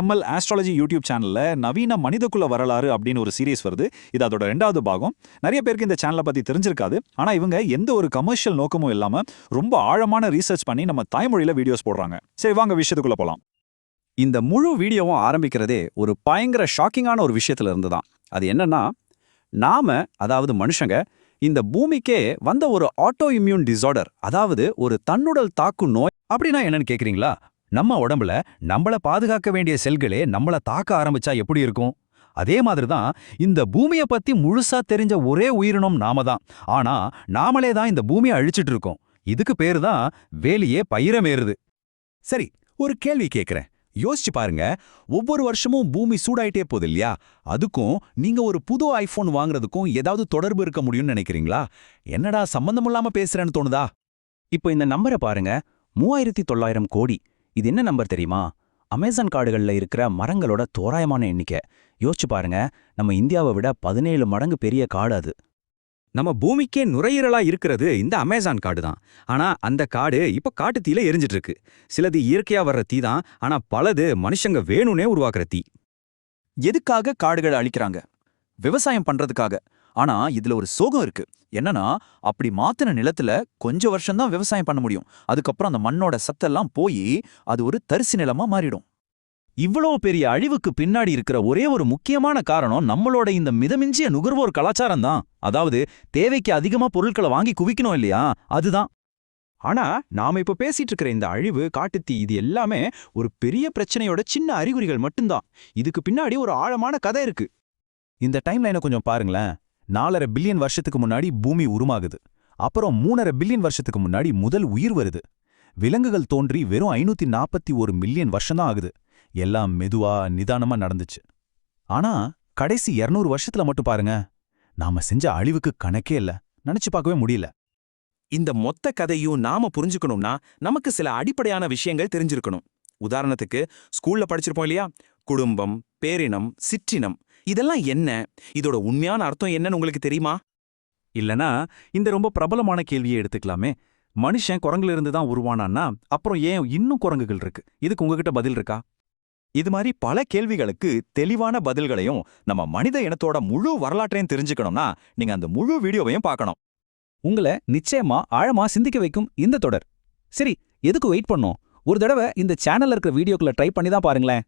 ML astrology YouTube சேனல்ல நவீன மனிதகுல வரலாறு அப்படின்னு ஒரு சீரிஸ் வருது. இது அதோட 2வது பாகம். நிறைய பேருக்கு இந்த சேனலை பத்தி தெரிஞ்சிருக்காது. ஆனா இவங்க எந்த ஒரு கமர்ஷியல் நோக்கமும் இல்லாம ரொம்ப ஆழமான ரீசர்ச் பண்ணி நம்ம தாய்மொழியில வீடியோஸ் போடுறாங்க. சரி வாங்க விஷயத்துக்குள்ள போலாம். இந்த முழு வீடியோவும் ஆரம்பிக்கிறதே ஒரு பயங்கர ஷாக்கிங்கான ஒரு விஷயத்துல இருந்து தான். அது என்னன்னா, அதாவது மனுஷங்க இந்த பூமிக்கே வந்த ஒரு ஆட்டோ இம்யூன் டிசார்டர், அதாவது ஒரு தன்னுடல் தாக்கும் நோய். அப்படின்னா என்னன்னு கேக்குறீங்களா? நம்ம உடம்புல நம்மள பாதுகாக்க வேண்டிய செல்களே நம்மள தாக்க ஆரம்பிச்சா எப்படி இருக்கும்? அதே மாதிரி தான் இந்த பூமியை பத்தி முழுசா தெரிஞ்ச ஒரே உயிரினம் நாம தான். ஆனா நாமளே தான் இந்த பூமியை அழிச்சிட்டு இருக்கோம். இதுக்கு பேரு தான் வேலியே பயிரமேறுது. சரி, ஒரு கேள்வி கேக்குறேன். யோசிச்சு பாருங்க. ஒவ்வொரு வருஷமும் பூமி சூடாயிட்டே போகுது இல்லையா? அதுக்கும் நீங்க ஒரு புது ஐபோன் வாங்குறதுக்கும் ஏதாவது தொடர்பு இருக்க முடியும்னு நினைக்கிறீங்களா? என்னடா சம்பந்தமில்லாம பேசுறேன்னு தோணுதா? இப்போ இந்த நம்பரை பாருங்க, 3900 கோடி. இது என்ன நம்பர் தெரியுமா? அமேசான் காடுகள்ல இருக்கிற மரங்களோட தோராயமான எண்ணிக்கை. யோசிச்சு பாருங்க, நம்ம இந்தியாவை விட 17 மடங்கு பெரிய காடு அது. நம்ம பூமிக்கே நுரையீரலா இருக்கிறது இந்த அமேசான் காடு தான். ஆனா அந்த காடு இப்ப காட்டு தீல எரிஞ்சிட்டு இருக்கு. சிலது இயற்கையா வர்ற தீ தான், ஆனா பலது மனுஷங்க வேணும்னே உருவாக்குற தீ. எதுக்காக காடுகளை அழிக்கிறாங்க? விவசாயம் பண்றதுக்காக. ஆனா இதுல ஒரு சோகம் இருக்கு. என்னன்னா, அப்படி மாத்தின நிலத்துல கொஞ்சம் வருஷம் தான் விவசாயம் பண்ண முடியும். அதுக்கப்புறம் அந்த மண்ணோட சத்தெல்லாம் போய் அது ஒரு தரிசு நிலமா மாறிடும். இவ்வளோ பெரிய அழிவுக்கு பின்னாடி இருக்கிற ஒரே ஒரு முக்கியமான காரணம் நம்மளோட இந்த மிதமிஞ்சிய நுகர்வோர் கலாச்சாரம் தான். அதாவது தேவைக்கு அதிகமா பொருட்களை வாங்கி குவிக்கணும் இல்லையா, அதுதான். ஆனா நாம இப்ப பேசிட்டு இருக்கிற இந்த அழிவு, காட்டுத்தீ, இது எல்லாமே ஒரு பெரிய பிரச்சனையோட சின்ன அறிகுறிகள் மட்டும்தான். இதுக்கு பின்னாடி ஒரு ஆழமான கதை இருக்கு. இந்த டைம்லைனை கொஞ்சம் பாருங்களேன். 4.5 பில்லியன் வருஷத்துக்கு முன்னாடி பூமி உருமாகுது. அப்புறம் 3.5 பில்லியன் வருஷத்துக்கு முன்னாடி முதல் உயிர் வருது. விலங்குகள் தோன்றி வெறும் 541 மில்லியன் வருஷம்தான் ஆகுது. எல்லாம் மெதுவா நிதானமா நடந்துச்சு. ஆனா கடைசி 200 வருஷத்துல மட்டும் பாருங்க, நாம செஞ்ச அழிவுக்கு கணக்கே இல்ல. நினைச்சு பார்க்கவே முடியல. இந்த மொத்த கதையும் நாம புரிஞ்சுக்கணும்னா நமக்கு சில அடிப்படையான விஷயங்கள் தெரிஞ்சிருக்கணும். உதாரணத்துக்கு ஸ்கூல்ல படிச்சிருப்போம் இல்லையா? குடும்பம், பேரினம், சிற்றினம், இதெல்லாம் என்ன? இதோட உண்மையான அர்த்தம் என்னன்னு உங்களுக்கு தெரியுமா? இல்லனா இந்த ரொம்ப பிரபலமான கேள்வியை எடுத்துக்கலாமே. மனுஷன் குரங்குல இருந்து தான் உருவானான்னா அப்புறம் ஏன் இன்னும் குரங்குகள் இருக்கு? இதுக்கு உங்ககிட்ட பதில் இருக்கா? இது மாதிரி பல கேள்விகளுக்கு தெளிவான பதில்களையும் நம்ம மனித இனத்தோட முழு வரலாற்றையும் தெரிஞ்சுக்கணும்னா நீங்க அந்த முழு வீடியோவையும் பார்க்கணும். உங்களை நிச்சயமா ஆழமா சிந்திக்க வைக்கும் இந்த தொடர். சரி, எதுக்கு வெயிட் பண்ணோம்? ஒரு தடவை இந்த சேனல்ல இருக்கிற வீடியோக்குள்ள ட்ரை பண்ணி தான் பாருங்களேன்.